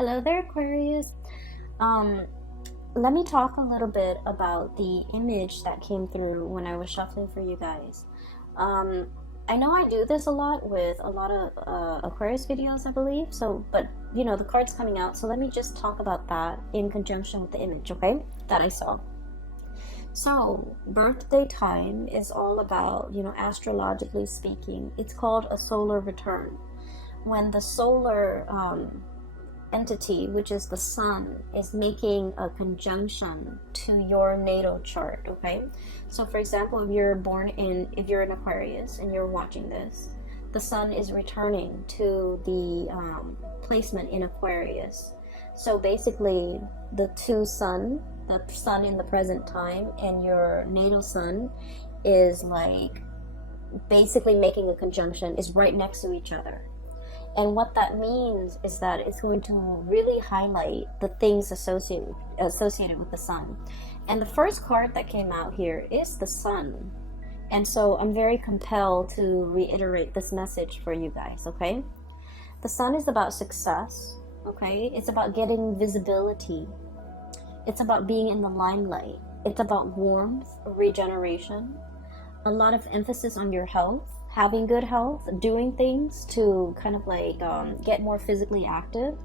Hello there, Aquarius. Um, Let me talk a little bit about the image that came through when I was shuffling for you guys. Um, I know I do this a lot with a lot of Aquarius videos, I believe. So, but the card's coming out, so let me just talk about that in conjunction with the image, okay? That I saw. So, birthday time is all about, astrologically speaking, it's called a solar return. When the solar entity, which is the sun, is making a conjunction to your natal chart, okay? So for example, if you're an Aquarius and you're watching this, the sun is returning to the placement in Aquarius. So basically the sun in the present time and your natal sun is like basically making a conjunction, is right next to each other. And what that means is that it's going to really highlight the things associated with the sun. And the first card that came out here is the sun. And so I'm very compelled to reiterate this message for you guys, okay? The sun is about success, okay? It's about getting visibility. It's about being in the limelight. It's about warmth, regeneration, a lot of emphasis on your health, having good health, doing things to kind of like get more physically active,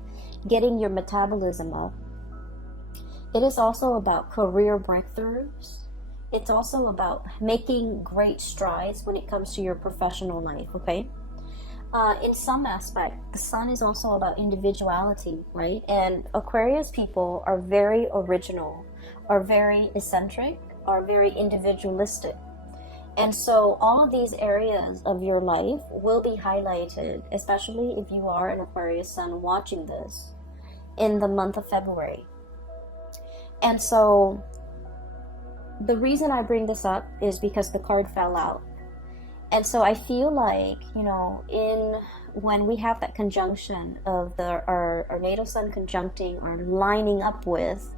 getting your metabolism up. It is also about career breakthroughs. It's also about making great strides when it comes to your professional life, okay? In some aspect, the sun is also about individuality, right? And Aquarius people are very original, are very eccentric, are very individualistic. And so all of these areas of your life will be highlighted, especially if you are an Aquarius sun watching this in the month of February. And so the reason I bring this up is because the card fell out. And so I feel like, when we have that conjunction of our natal sun conjuncting or lining up with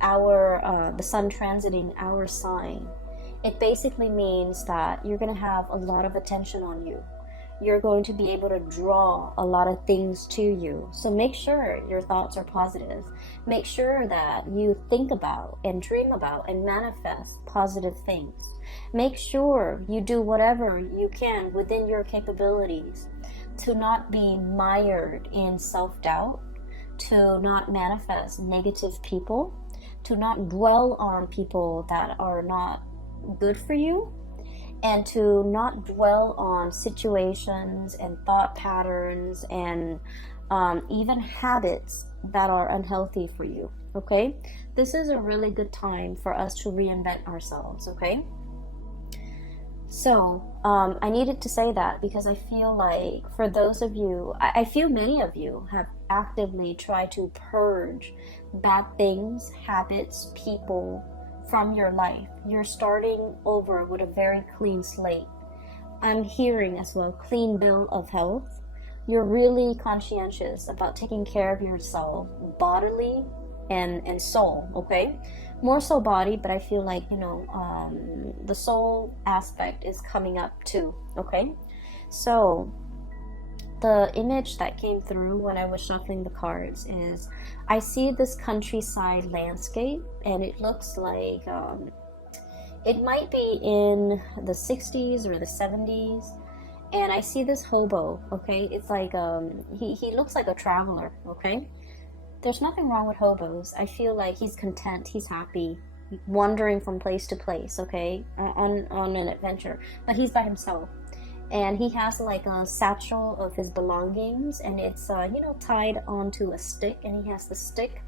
the sun transiting our sign, it basically means that you're going to have a lot of attention on you. You're going to be able to draw a lot of things to you. So make sure your thoughts are positive. Make sure that you think about and dream about and manifest positive things. Make sure you do whatever you can within your capabilities to not be mired in self-doubt, to not manifest negative people, to not dwell on people that are not good for you, and to not dwell on situations and thought patterns and even habits that are unhealthy for you, okay? This is a really good time for us to reinvent ourselves, okay? So I needed to say that because I feel like for those of you, I feel many of you have actively tried to purge bad things, habits, people from your life. You're starting over with a very clean slate. I'm hearing as well clean bill of health. You're really conscientious about taking care of yourself bodily and soul, okay? More so body, but I feel like, the soul aspect is coming up too, okay? So the image that came through when I was shuffling the cards is I see this countryside landscape, and it looks like it might be in the 60s or the 70s, and I see this hobo, okay? It's like he looks like a traveler, okay? There's nothing wrong with hobos. I feel like he's content, he's happy, wandering from place to place, okay, on an adventure, but he's by himself. And he has like a satchel of his belongings, and it's tied onto a stick, and he has the stick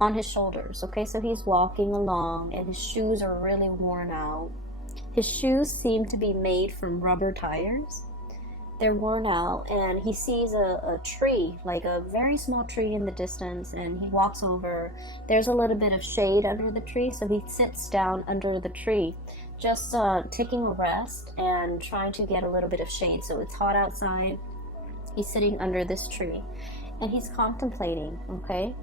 on his shoulders, okay? So he's walking along, and his shoes are really worn out. His shoes seem to be made from rubber tires. They're worn out, and he sees a tree, like a very small tree in the distance, and he walks over. There's a little bit of shade under the tree, so he sits down under the tree, just taking a rest and trying to get a little bit of shade. So it's hot outside. He's sitting under this tree, and he's contemplating, okay?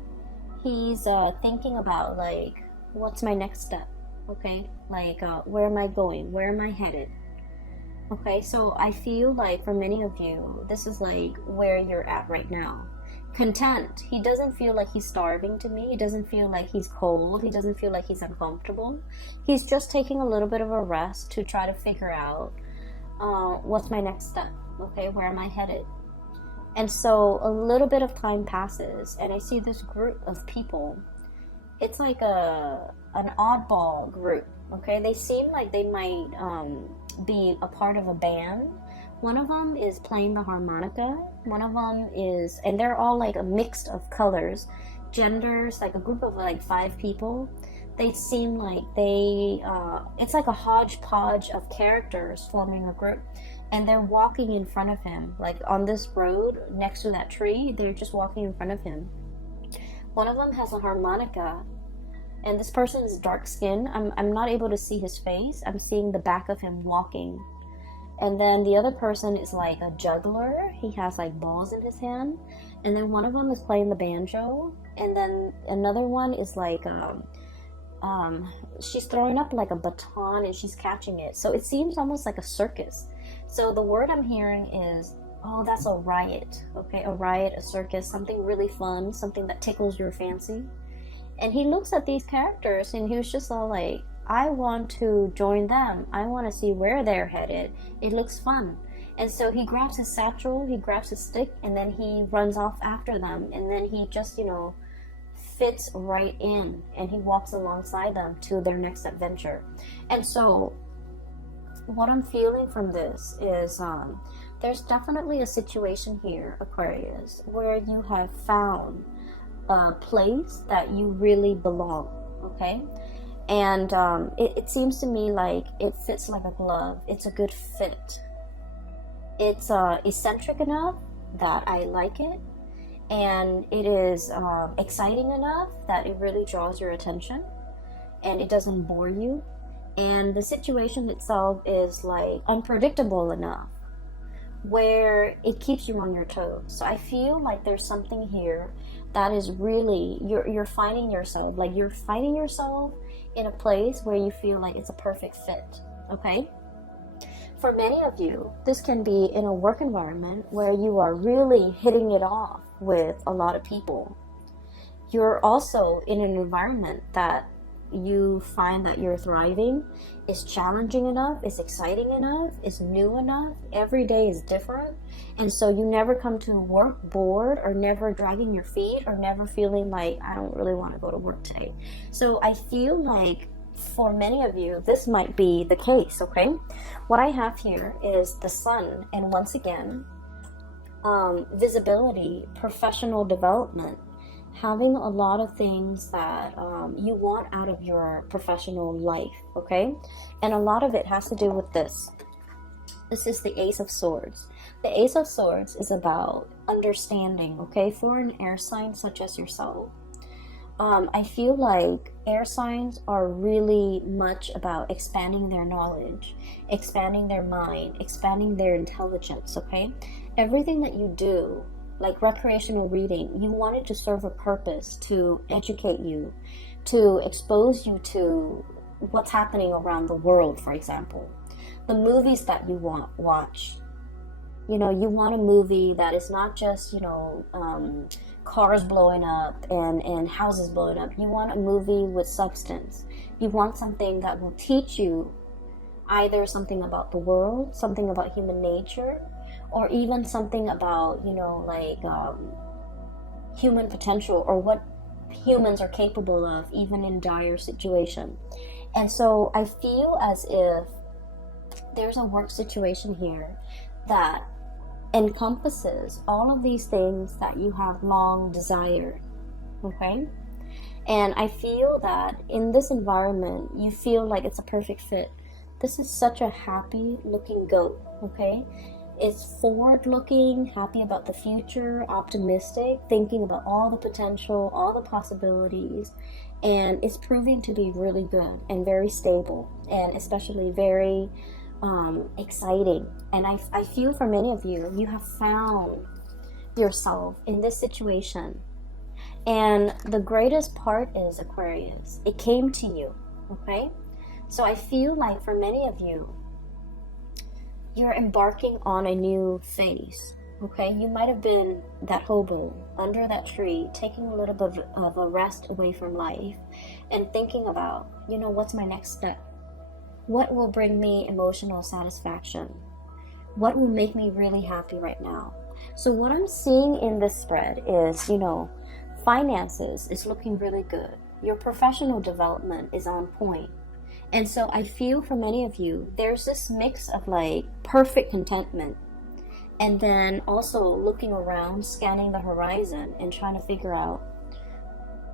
He's thinking about, like, what's my next step, okay? Like, where am I going? Where am I headed? Okay, so I feel like for many of you, this is like where you're at right now. content. He doesn't feel like he's starving to me. He doesn't feel like he's cold. He doesn't feel like he's uncomfortable. He's just taking a little bit of a rest to try to figure out what's my next step. Okay, where am I headed? And so a little bit of time passes, and I see this group of people. It's like an oddball group. Okay, they seem like they might be a part of a band. One of them is playing the harmonica. One of them is, and they're all like a mix of colors, genders, like a group of like 5 people. They seem like it's like a hodgepodge of characters forming a group, and they're walking in front of him, like on this road next to that tree. They're just walking in front of him. One of them has a harmonica, and this person is dark skinned. I'm not able to see his face. I'm seeing the back of him walking. And then the other person is like a juggler. He has like balls in his hand. And then one of them is playing the banjo. And then another one is like, she's throwing up like a baton and she's catching it. So it seems almost like a circus. So the word I'm hearing is, oh, that's a riot. Okay, a riot, a circus, something really fun, something that tickles your fancy. And he looks at these characters and he was just all like, I want to join them. I want to see where they're headed. It looks fun. And so he grabs his satchel, he grabs his stick, and then he runs off after them. And then he just, fits right in, and he walks alongside them to their next adventure. And so what I'm feeling from this is there's definitely a situation here, Aquarius, where you have found a place that you really belong, okay? And it seems to me like it fits like a glove. It's a good fit. It's eccentric enough that I like it. And it is exciting enough that it really draws your attention. And it doesn't bore you. And the situation itself is like unpredictable enough where it keeps you on your toes. So I feel like there's something here that is really, you're finding yourself in a place where you feel like it's a perfect fit, okay? For many of you, this can be in a work environment where you are really hitting it off with a lot of people. You're also in an environment that you find that you're thriving, is challenging enough, is exciting enough, is new enough. Every day is different. And so you never come to work bored, or never dragging your feet, or never feeling like, I don't really want to go to work today. So I feel like for many of you, this might be the case, okay? What I have here is the sun, and once again, visibility, professional development, having a lot of things that you want out of your professional life, okay? And a lot of it has to do with this. This is the Ace of Swords. The Ace of Swords is about understanding, okay? For an air sign such as yourself, I feel like air signs are really much about expanding their knowledge, expanding their mind, expanding their intelligence, okay? Everything that you do, like recreational reading, you want it to serve a purpose, to educate you, to expose you to what's happening around the world, for example. The movies that you watch. You want a movie that is not just, cars blowing up and houses blowing up. You want a movie with substance. You want something that will teach you either something about the world, something about human nature, or even something about, human potential, or what humans are capable of, even in dire situation. And so I feel as if there's a work situation here that encompasses all of these things that you have long desired, okay? And I feel that in this environment, you feel like it's a perfect fit. This is such a happy looking goat, okay? It's forward looking, happy about the future, optimistic, thinking about all the potential, all the possibilities, and it's proving to be really good and very stable, and especially very exciting. And I feel for many of you, you have found yourself in this situation. And the greatest part is, Aquarius, it came to you, okay? So I feel like for many of you, you're embarking on a new phase, Okay, you might have been that hobo under that tree, taking a little bit of a rest away from life and thinking about, what's my next step? What will bring me emotional satisfaction? What will make me really happy right now? So what I'm seeing in this spread is, finances is looking really good. Your professional development is on point. And so I feel for many of you, there's this mix of like perfect contentment and then also looking around, scanning the horizon and trying to figure out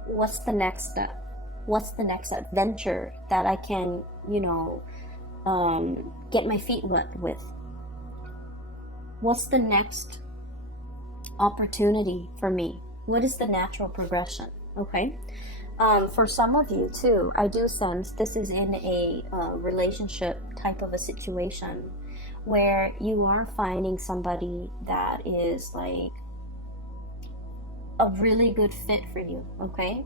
what's the next step? What's the next adventure that I can, get my feet wet with? What's the next opportunity for me? What is the natural progression? Okay. For some of you too, I do sense this is in a relationship type of a situation where you are finding somebody that is like a really good fit for you. Okay.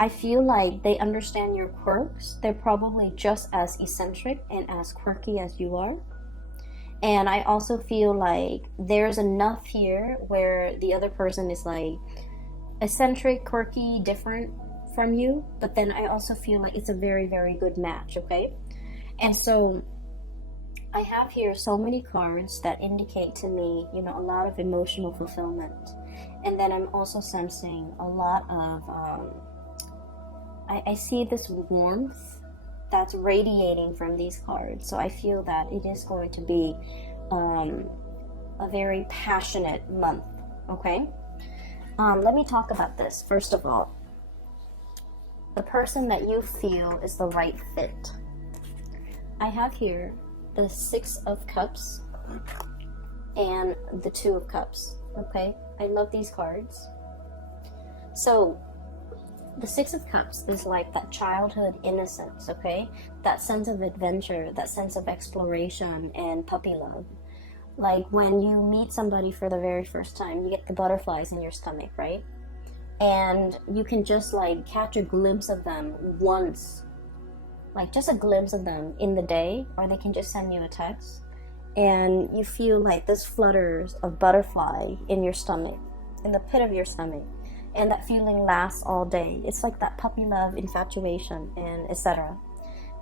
I feel like they understand your quirks. They're probably just as eccentric and as quirky as you are. And I also feel like there's enough here where the other person is like eccentric, quirky, different from you. But then I also feel like it's a very, very good match, okay? And so I have here so many cards that indicate to me, a lot of emotional fulfillment. And then I'm also sensing a lot of, I see this warmth that's radiating from these cards. So I feel that it is going to be a very passionate month, okay? Let me talk about this. First of all, the person that you feel is the right fit. I have here the Six of Cups and the Two of Cups, okay? I love these cards. So the Six of Cups is like that childhood innocence, okay? That sense of adventure, that sense of exploration and puppy love. Like when you meet somebody for the very first time, you get the butterflies in your stomach, right? And you can just like catch a glimpse of them once, like just a glimpse of them in the day, or they can just send you a text. And you feel like this flutters of butterfly in your stomach, in the pit of your stomach. And that feeling lasts all day. It's like that puppy love, infatuation, and etc.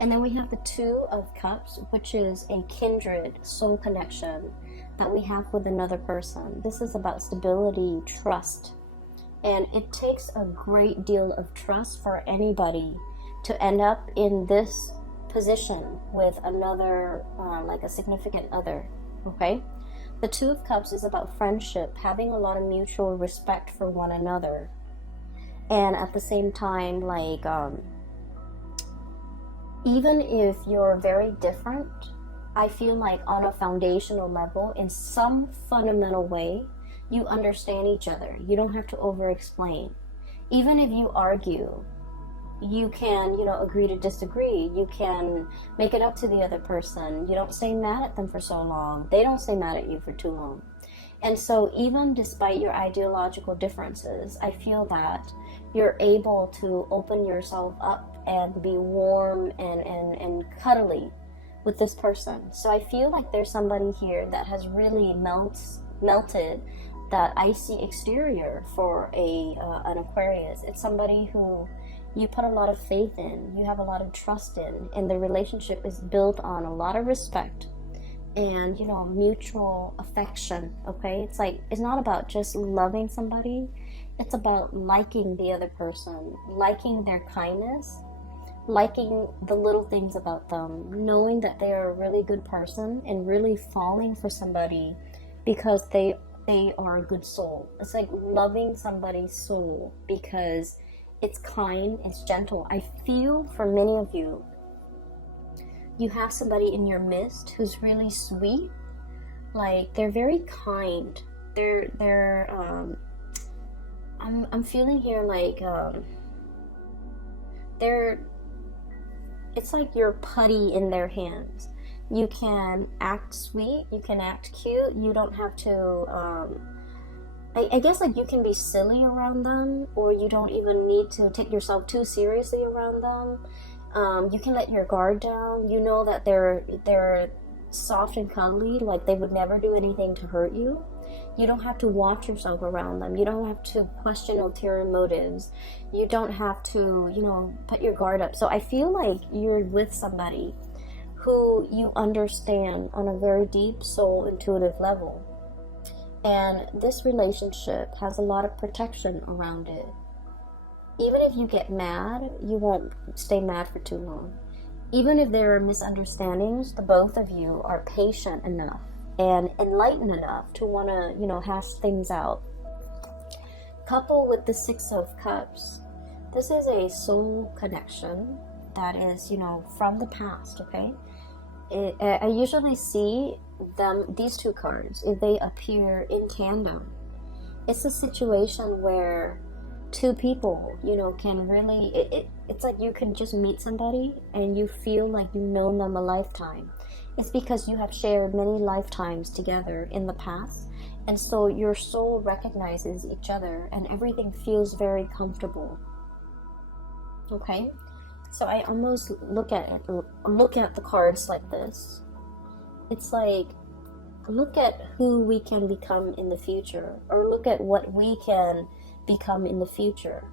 And then we have the Two of Cups, which is a kindred soul connection that we have with another person. This is about stability, trust. And it takes a great deal of trust for anybody to end up in this position with another, like a significant other, okay? The Two of Cups is about friendship, having a lot of mutual respect for one another. And at the same time, like, even if you're very different, I feel like on a foundational level, in some fundamental way, you understand each other. You don't have to over-explain. Even if you argue, you can, agree to disagree. You can make it up to the other person. You don't stay mad at them for so long. They don't stay mad at you for too long. And so even despite your ideological differences, I feel that you're able to open yourself up and be warm and cuddly with this person. So I feel like there's somebody here that has really melted that icy exterior for an Aquarius. It's somebody who you put a lot of faith in, you have a lot of trust in, and the relationship is built on a lot of respect and, mutual affection, okay? It's like, it's not about just loving somebody, it's about liking the other person, liking their kindness, liking the little things about them, knowing that they are a really good person and really falling for somebody because they are a good soul. It's like loving somebody's soul because it's kind, it's gentle. I feel for many of you, you have somebody in your midst who's really sweet. Like they're very kind. I'm feeling here like it's like you're putty in their hands. You can act sweet, you can act cute, you don't have to I guess like you can be silly around them, or you don't even need to take yourself too seriously around them. You can let your guard down. You know that they're soft and cuddly, like they would never do anything to hurt you. You don't have to watch yourself around them. You don't have to question ulterior motives. You don't have to, put your guard up. So I feel like you're with somebody who you understand on a very deep soul intuitive level. And this relationship has a lot of protection around it. Even if you get mad, you won't stay mad for too long. Even if there are misunderstandings, the both of you are patient enough and enlightened enough to want to, hash things out. Coupled with the Six of Cups, this is a soul connection that is, from the past, okay? I usually see these two cards, if they appear in tandem, it's a situation where two people, can really, it's like you can just meet somebody and you feel like you've known them a lifetime. It's because you have shared many lifetimes together in the past, and so your soul recognizes each other and everything feels very comfortable. Okay? So I almost look at the cards like this. It's like, look at who we can become in the future, or look at what we can become in the future.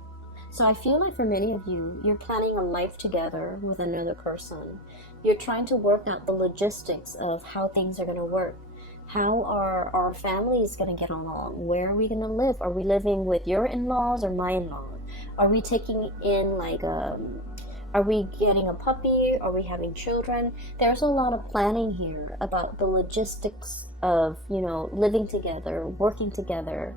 So I feel like for many of you, you're planning a life together with another person. You're trying to work out the logistics of how things are going to work. How are our families going to get along? Where are we going to live? Are we living with your in-laws or my in-laws? Are we taking in are we getting a puppy? Are we having children? There's a lot of planning here about the logistics of, living together, working together,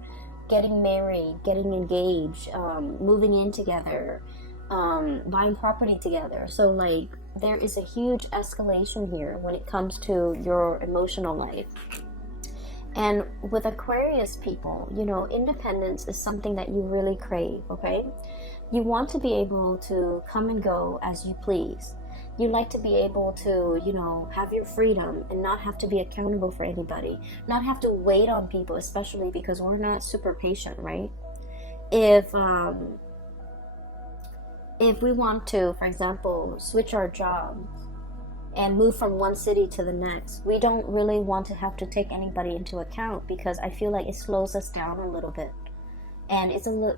getting married, getting engaged, moving in together, buying property together. So there is a huge escalation here when it comes to your emotional life. And with Aquarius people, independence is something that you really crave, okay? You want to be able to come and go as you please. You like to be able to, have your freedom and not have to be accountable for anybody. Not have to wait on people, especially because we're not super patient, right? If we want to, for example, switch our jobs and move from one city to the next, we don't really want to have to take anybody into account, because I feel like it slows us down a little bit. And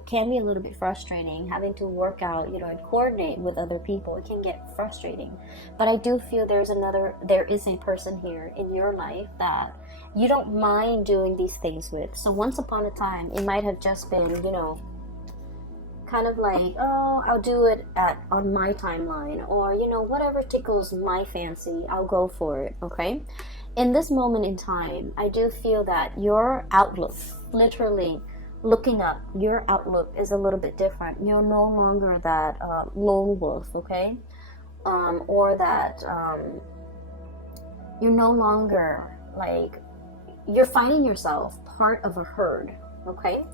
can be a little bit frustrating having to work out, and coordinate with other people. It can get frustrating. But I do feel there is a person here in your life that you don't mind doing these things with. So once upon a time, it might have just been, kind of like, oh, I'll do it on my timeline, or, whatever tickles my fancy, I'll go for it, okay? In this moment in time, I do feel that your outlook, literally, looking up, your outlook is a little bit different. You're no longer that lone wolf, okay? Or that you're no longer you're finding yourself part of a herd, okay?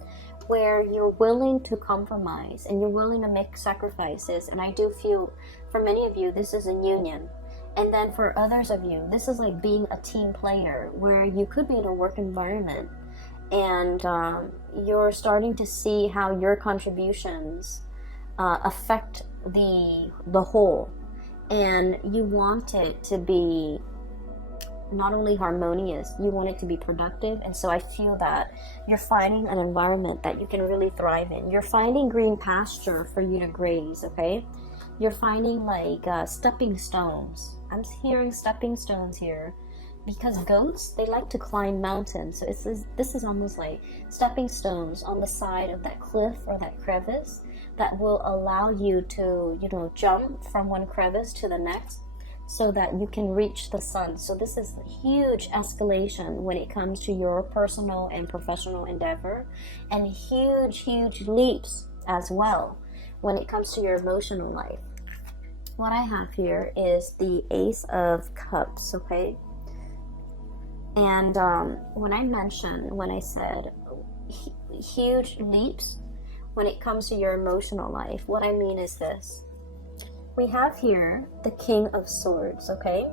Where you're willing to compromise and you're willing to make sacrifices. And I do feel for many of you, this is a union. And then for others of you, this is like being a team player, where you could be in a work environment and you're starting to see how your contributions affect the whole, and you want it to be not only harmonious, you want it to be productive. And so I feel that you're finding an environment that you can really thrive in. You're finding green pasture for you to graze, okay? You're finding stepping stones. I'm hearing stepping stones here, because goats, they like to climb mountains. So this is almost like stepping stones on the side of that cliff or that crevice that will allow you to, jump from one crevice to the next so that you can reach the sun. So this is a huge escalation when it comes to your personal and professional endeavor, and huge leaps as well when it comes to your emotional life. What I have here is the Ace of Cups, okay? And when I said huge leaps when it comes to your emotional life, what I mean is this. We have here the King of Swords, okay?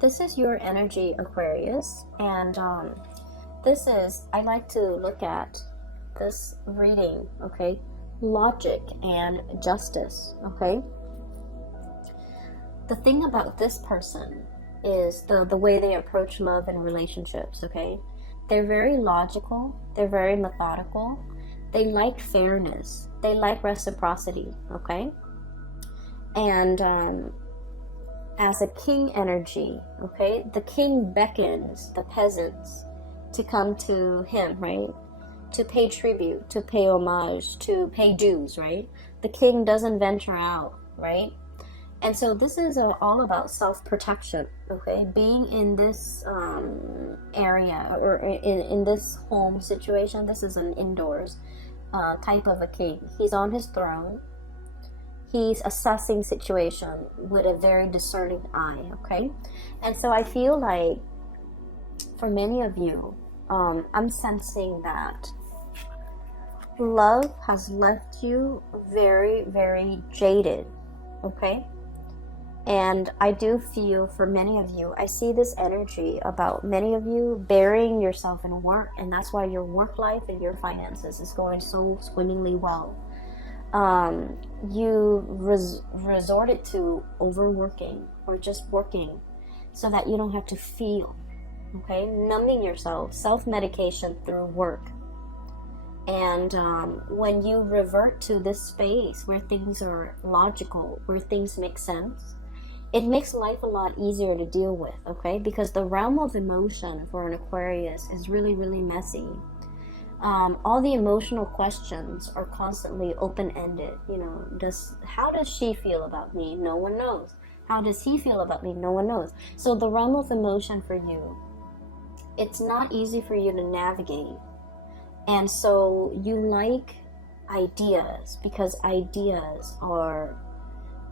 This is your energy, Aquarius. And I like to look at this reading, okay? Logic and justice, okay? The thing about this person is the way they approach love and relationships, okay? They're very logical. They're very methodical. They like fairness. They like reciprocity, okay? And as a king energy, okay, the king beckons the peasants to come to him, right? To pay tribute, to pay homage, to pay dues, right? The king doesn't venture out, right? And so this is all about self-protection, okay? Being in this area or in this home situation, this is an indoors type of a king. He's on his throne. He's assessing situation with a very discerning eye, okay? And so I feel like for many of you, I'm sensing that love has left you very, very jaded, okay? And I do feel for many of you, I see this energy about many of you burying yourself in work, and that's why your work life and your finances is going so swimmingly well. You resorted to overworking or just working so that you don't have to feel, okay? Numbing yourself, self-medication through work. And when you revert to this space where things are logical, where things make sense, it makes life a lot easier to deal with, okay? Because the realm of emotion for an Aquarius is really, really messy. All the emotional questions are constantly open-ended. You know, how does she feel about me? No one knows. How does he feel about me? No one knows. So the realm of emotion for you, it's not easy for you to navigate. And so you like ideas because ideas are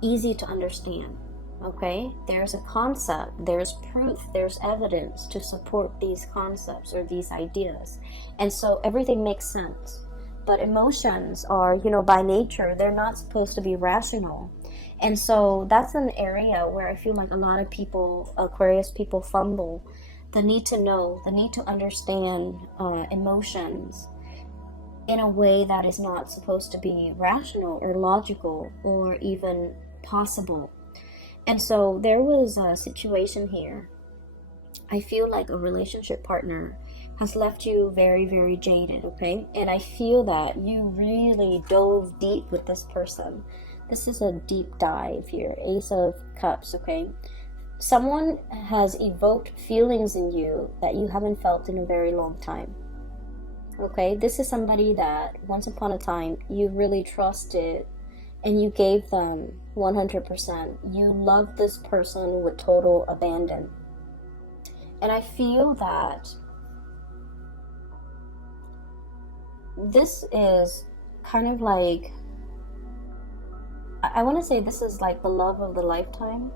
easy to understand. Okay, there's a concept, there's proof, there's evidence to support these concepts or these ideas, and so everything makes sense. But emotions are, you know, by nature, they're not supposed to be rational, and so that's an area where I feel like a lot of people, Aquarius people, fumble the need to know, the need to understand emotions in a way that is not supposed to be rational or logical or even possible. And so there was a situation here. I feel like a relationship partner has left you very, very jaded, okay? And I feel that you really dove deep with this person. This is a deep dive here. Ace of Cups, okay? Someone has evoked feelings in you that you haven't felt in a very long time. Okay? This is somebody that once upon a time you really trusted and you gave them 100%. You love this person with total abandon. And I feel that this is kind of like, I want to say this is like the love of a lifetime,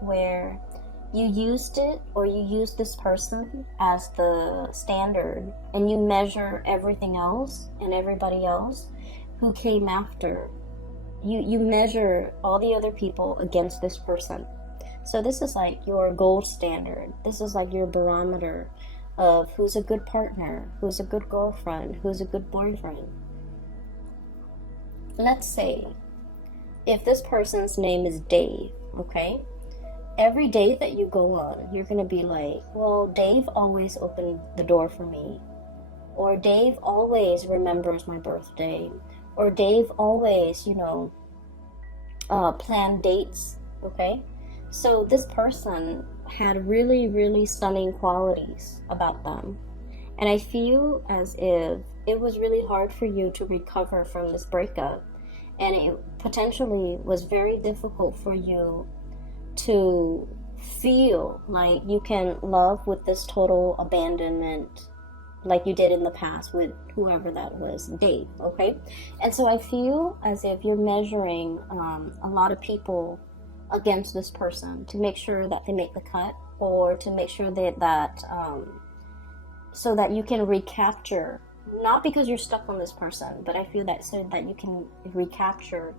where you used it or you used this person as the standard and you measure everything else and everybody else who came after. You measure all the other people against this person. So this is like your gold standard. This is like your barometer of who's a good partner, who's a good girlfriend, who's a good boyfriend. Let's say if this person's name is Dave, okay? Every date that you go on, you're going to be like, well, Dave always opened the door for me. Or Dave always remembers my birthday. Or Dave always, you know, plan dates, okay? So this person had really, really stunning qualities about them. And I feel as if it was really hard for you to recover from this breakup. And it potentially was very difficult for you to feel like you can love with this total abandonment like you did in the past with whoever that was, Dave, okay? And so I feel as if you're measuring a lot of people against this person to make sure that they make the cut, or to make sure that so that you can recapture, not because you're stuck on this person, but I feel that so that you can recapture,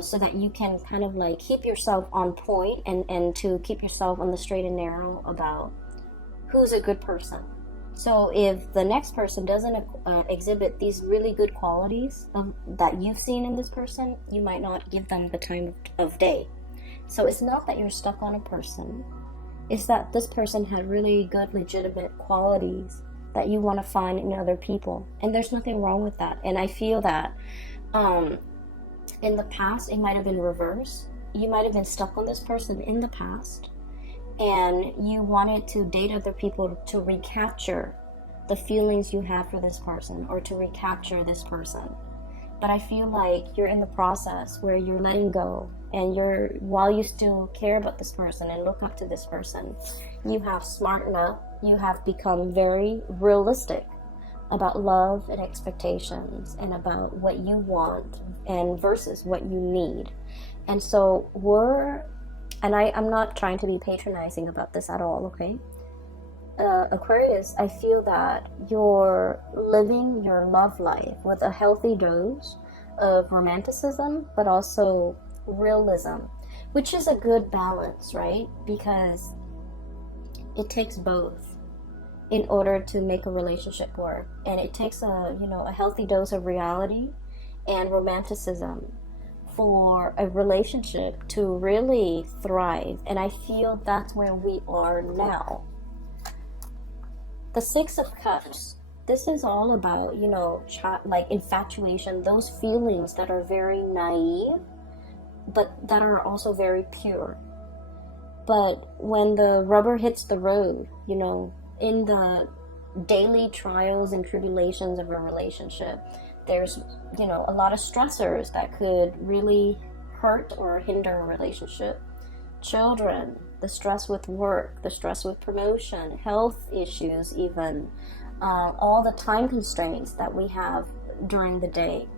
so that you can kind of like keep yourself on point and to keep yourself on the straight and narrow about who's a good person. So if the next person doesn't exhibit these really good qualities that you've seen in this person, you might not give them the time of day. So it's not that you're stuck on a person. is that this person had really good, legitimate qualities that you want to find in other people. And there's nothing wrong with that. And I feel that in the past, it might have been reversed. You might have been stuck on this person in the past, and you wanted to date other people to recapture the feelings you have for this person, or to recapture this person. But I feel like you're in the process where you're letting go, and while you still care about this person and look up to this person, you have smartened up, you have become very realistic about love and expectations, and about what you want and versus what you need. And so I'm not trying to be patronizing about this at all, okay? Aquarius, I feel that you're living your love life with a healthy dose of romanticism, but also realism, which is a good balance, right? Because it takes both in order to make a relationship work, and it takes a healthy dose of reality and romanticism for a relationship to really thrive. And I feel that's where we are now. The Six of Cups, this is all about, like infatuation, those feelings that are very naive, but that are also very pure. But when the rubber hits the road, in the daily trials and tribulations of a relationship, there's, a lot of stressors that could really hurt or hinder a relationship. Children, the stress with work, the stress with promotion, health issues even, all the time constraints that we have during the day.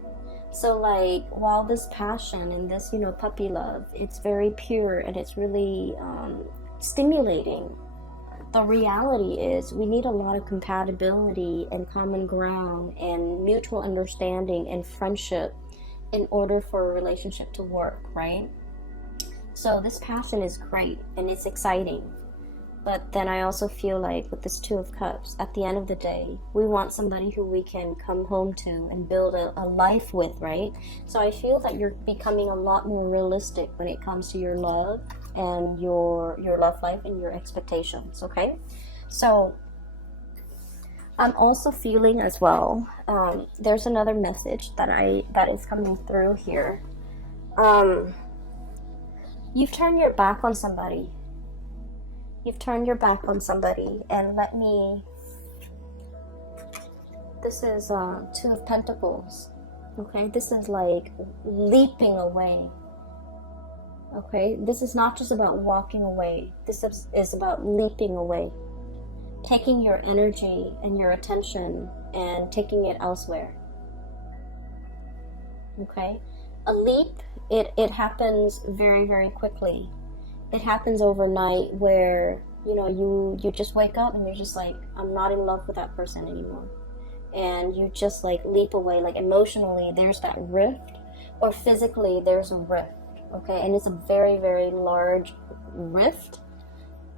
So like, while this passion and this, puppy love, it's very pure and it's really stimulating, the reality is we need a lot of compatibility and common ground and mutual understanding and friendship in order for a relationship to work, right? So this passion is great and it's exciting. But then I also feel like with this Two of Cups, at the end of the day, we want somebody who we can come home to and build a life with, right? So I feel that you're becoming a lot more realistic when it comes to your love and your love life and your expectations, okay? So I'm also feeling as well, there's another message that is coming through here. You've turned your back on somebody. And this is Two of Pentacles, okay? This is like leaping away, okay? This is not just about walking away. This is about leaping away, taking your energy and your attention and taking it elsewhere, okay? A leap, it happens very, very quickly. It happens overnight where, you just wake up and you're just like, I'm not in love with that person anymore. And you just like leap away, like emotionally there's that rift, or physically there's a rift, okay? And it's a very, very large rift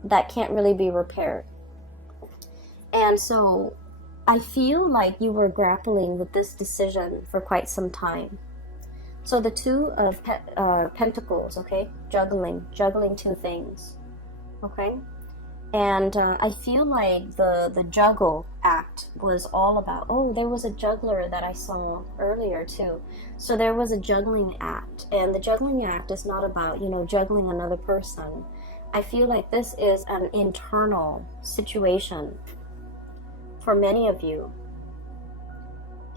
that can't really be repaired. And so I feel like you were grappling with this decision for quite some time. So the Two of Pentacles, okay? Juggling two things, okay? And I feel like the juggle act was all about, there was a juggler that I saw earlier too. So there was a juggling act, and the juggling act is not about, juggling another person. I feel like this is an internal situation for many of you.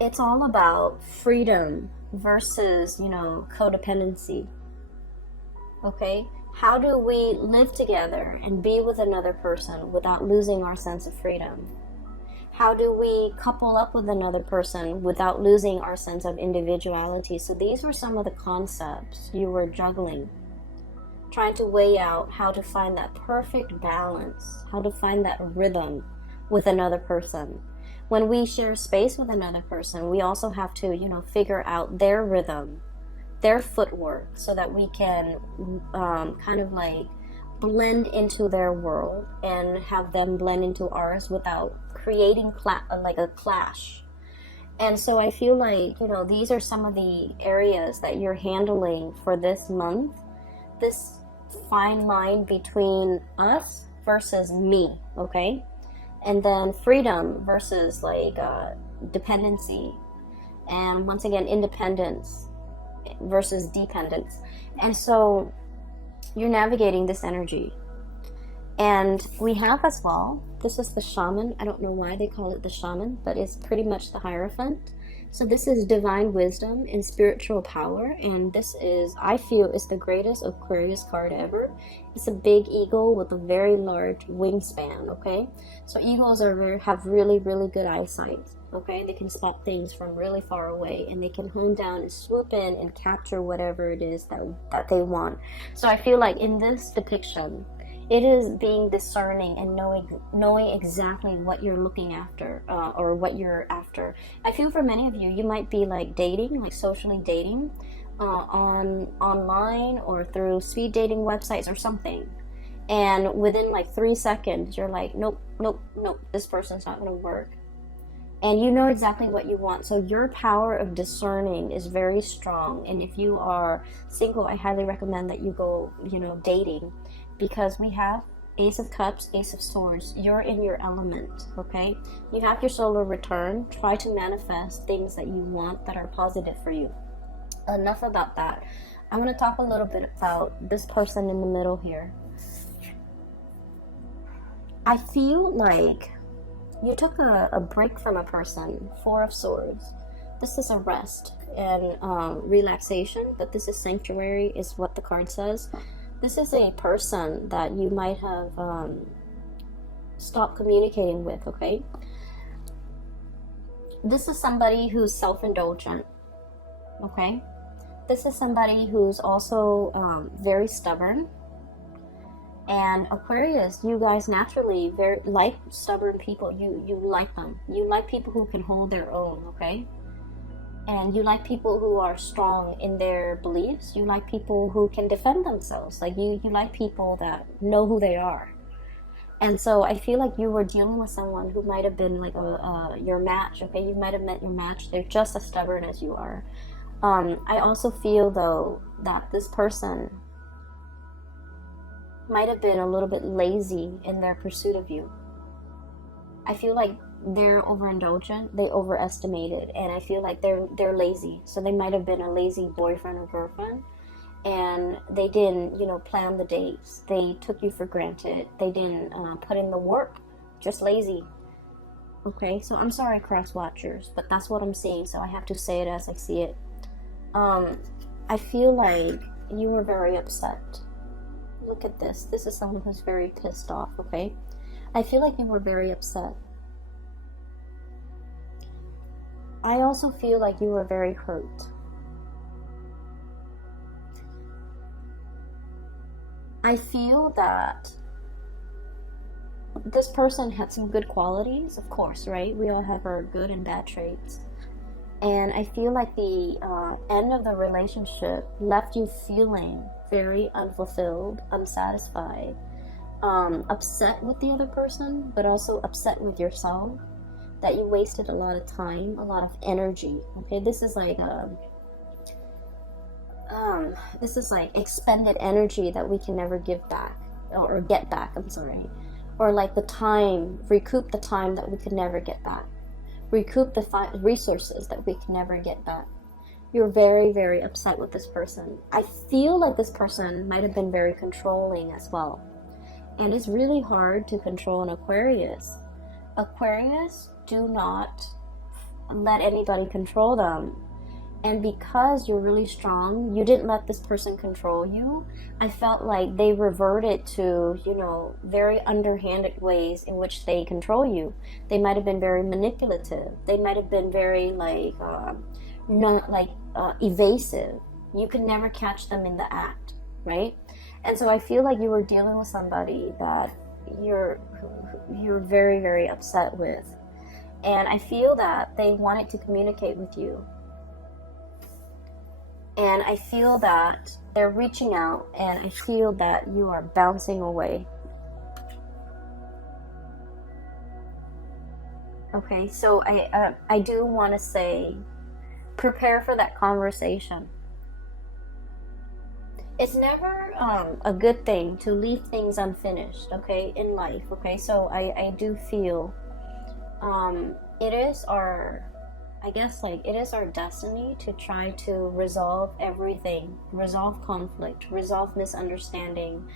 It's all about freedom versus, codependency, okay? How do we live together and be with another person without losing our sense of freedom? How do we couple up with another person without losing our sense of individuality? So these were some of the concepts you were juggling, trying to weigh out how to find that perfect balance, how to find that rhythm with another person. When we share space with another person, we also have to, figure out their rhythm, their footwork, so that we can kind of like blend into their world and have them blend into ours without creating like a clash. And so I feel like, these are some of the areas that you're handling for this month. This fine line between us versus me, okay? And then freedom versus like dependency, and once again independence versus dependence. And so you're navigating this energy. And we have as well, this is the shaman. I don't know why they call it the shaman, but it's pretty much the Hierophant. So this is divine wisdom and spiritual power, and this is, I feel, is the greatest Aquarius card ever. It's a big eagle with a very large wingspan, okay? So eagles have really, really good eyesight, okay? They can spot things from really far away, and they can hone down and swoop in and capture whatever it is that they want. So I feel like in this depiction, it is being discerning and knowing exactly what you're looking after, or what you're after. I feel for many of you, you might be like dating, like socially dating, online or through speed dating websites or something. And within like 3 seconds, you're like, nope, nope, nope, this person's not going to work. And you know exactly what you want. So your power of discerning is very strong. And if you are single, I highly recommend that you go, dating, because we have Ace of Cups, Ace of Swords. You're in your element, okay? You have your solar return. Try to manifest things that you want that are positive for you. Enough about that. I want to talk a little bit about this person in the middle here. I feel like you took a break from a person. Four of Swords. This is a rest and relaxation, but this is sanctuary, is what the card says. This is a person that you might have stopped communicating with, okay? This is somebody who's self-indulgent, okay? This is somebody who's also very stubborn. And Aquarius, you guys naturally very like stubborn people. You like them. You like people who can hold their own, okay? And you like people who are strong in their beliefs. You like people who can defend themselves. Like you like people that know who they are. And so I feel like you were dealing with someone who might have been like your match, okay? You might have met your match. They're just as stubborn as you are. I also feel, though, that this person might have been a little bit lazy in their pursuit of you. I feel like they're overindulgent, they overestimated, and I feel like they're lazy. So they might have been a lazy boyfriend or girlfriend, and they didn't, plan the dates. They took you for granted. They didn't put in the work. Just lazy. Okay, so I'm sorry, cross watchers, but that's what I'm seeing, so I have to say it as I see it. I feel like you were very upset. Look at this. This is someone who's very pissed off, okay? I feel like you were very upset. I also feel like you were very hurt. I feel that this person had some good qualities, of course, right? We all have our good and bad traits. And I feel like the end of the relationship left you feeling very unfulfilled, unsatisfied, upset with the other person, but also upset with yourself, that you wasted a lot of time, a lot of energy. Okay, this is like expended energy that we can never give back, or get back, I'm sorry. Or like recoup the time that we could never get back. Recoup the resources that we can never get back. You're very, very upset with this person. I feel like this person might have been very controlling as well. And it's really hard to control an Aquarius. Aquarius do not let anybody control them. And because you're really strong, you didn't let this person control you. I felt like they reverted to, very underhanded ways in which they control you. They might have been very manipulative. They might have been very evasive. You can never catch them in the act, right? And so I feel like you were dealing with somebody that you're very, very upset with. And I feel that they wanted to communicate with you. And I feel that they're reaching out, and I feel that you are bouncing away. Okay, so I do want to say, prepare for that conversation. it's never a good thing to leave things unfinished, okay, in life, okay? So I do feel it is our, I guess, like, it is our destiny to try to resolve everything, resolve conflict, resolve misunderstanding,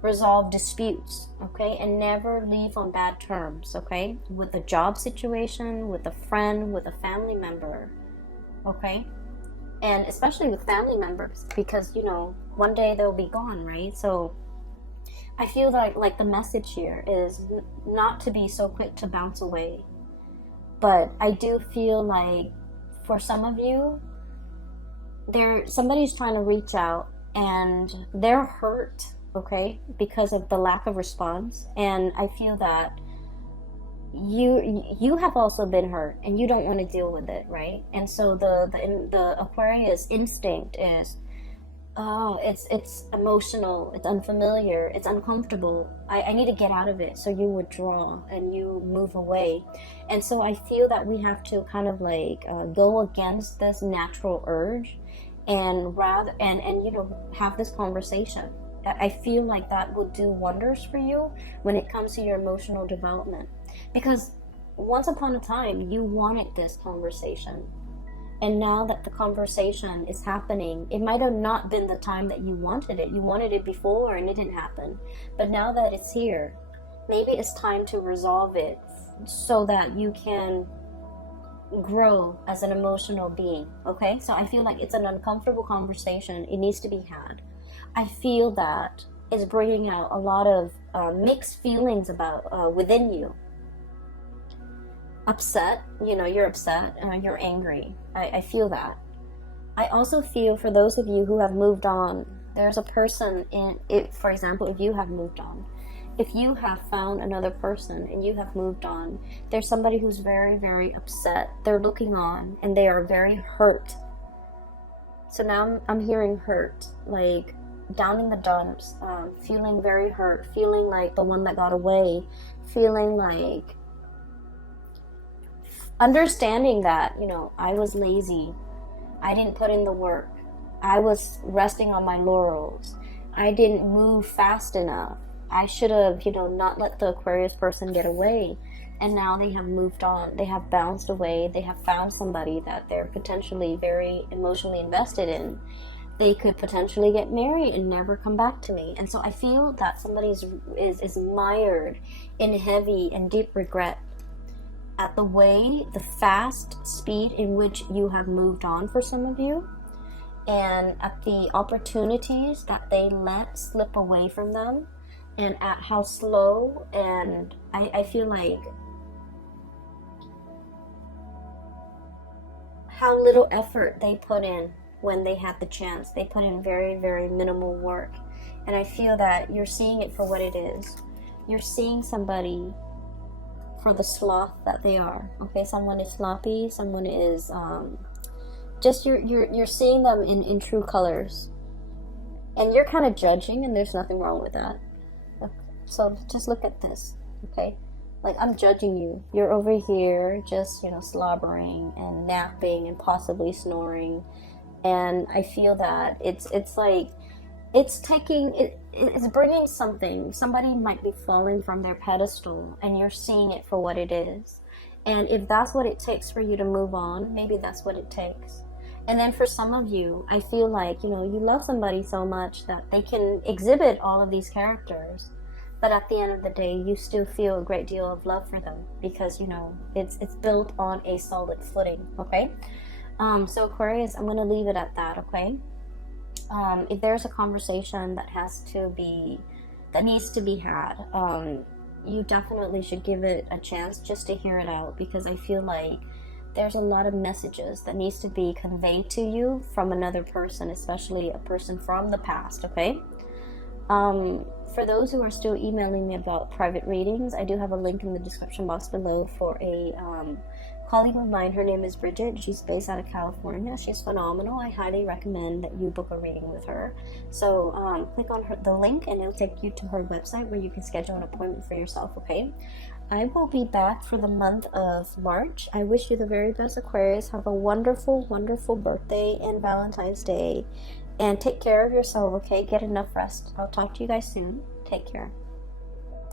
resolve disputes, okay, and never leave on bad terms, okay, with a job situation, with a friend, with a family member, okay, and especially with family members, because you know one day they'll be gone, right? So I feel like the message here is not to be so quick to bounce away, but I do feel like for some of you, somebody's trying to reach out and they're hurt, okay, because of the lack of response, and I feel that you have also been hurt and you don't want to deal with it, right? And so the Aquarius instinct is, oh, it's emotional, it's unfamiliar, it's uncomfortable, I need to get out of it. So you withdraw and you move away. And so I feel that we have to kind of like go against this natural urge and you know, have this conversation. I feel like that would do wonders for you when it comes to your emotional development, because once upon a time you wanted this conversation, and now that the conversation is happening, it might have not been the time that you wanted it. You wanted it before and it didn't happen, but now that it's here, maybe it's time to resolve it so that you can grow as an emotional being, okay? So I feel like it's an uncomfortable conversation. It needs to be had. I feel that it's bringing out a lot of mixed feelings about within you. Upset, you know, you're upset, you're angry. I feel that. I also feel for those of you who have moved on, there's a person in it. For example, if you have moved on, if you have found another person and you have moved on, there's somebody who's very, very upset. They're looking on and they are very hurt. So now I'm hearing hurt, like down in the dumps, feeling very hurt, feeling like the one that got away, feeling like understanding that, you know, I was lazy, I didn't put in the work, I was resting on my laurels, I didn't move fast enough, I should have, you know, not let the Aquarius person get away. And now they have moved on, they have bounced away, they have found somebody that they're potentially very emotionally invested in. They could potentially get married and never come back to me. And so I feel that somebody is mired in heavy and deep regret at the fast speed in which you have moved on for some of you, and at the opportunities that they let slip away from them, and at how slow and I feel like how little effort they put in when they had the chance. They put in very, very minimal work. And I feel that you're seeing it for what it is. You're seeing somebody for the sloth that they are. Okay, someone is sloppy, someone is just you're seeing them in true colors. And you're kind of judging, and there's nothing wrong with that. So just look at this, okay? Like, I'm judging you. You're over here just, you know, slobbering and napping and possibly snoring. And I feel that it's like it's bringing something. Somebody might be falling from their pedestal and you're seeing it for what it is. And if that's what it takes for you to move on, maybe that's what it takes. And then for some of you, I feel like, you know, you love somebody so much that they can exhibit all of these characters, but at the end of the day, you still feel a great deal of love for them because, you know, it's built on a solid footing, okay? So Aquarius, I'm going to leave it at that, okay? If there's a conversation that needs to be had, you definitely should give it a chance just to hear it out, because I feel like there's a lot of messages that needs to be conveyed to you from another person, especially a person from the past, okay? For those who are still emailing me about private readings, I do have a link in the description box below for a colleague of mine. Her name is Bridget. She's based out of California. She's phenomenal. I highly recommend that you book a reading with her. So click on the link and it'll take you to her website where you can schedule an appointment for yourself, okay? I will be back for the month of March. I wish you the very best, Aquarius. Have a wonderful, wonderful birthday and Valentine's Day. And take care of yourself, okay? Get enough rest. I'll talk to you guys soon. Take care.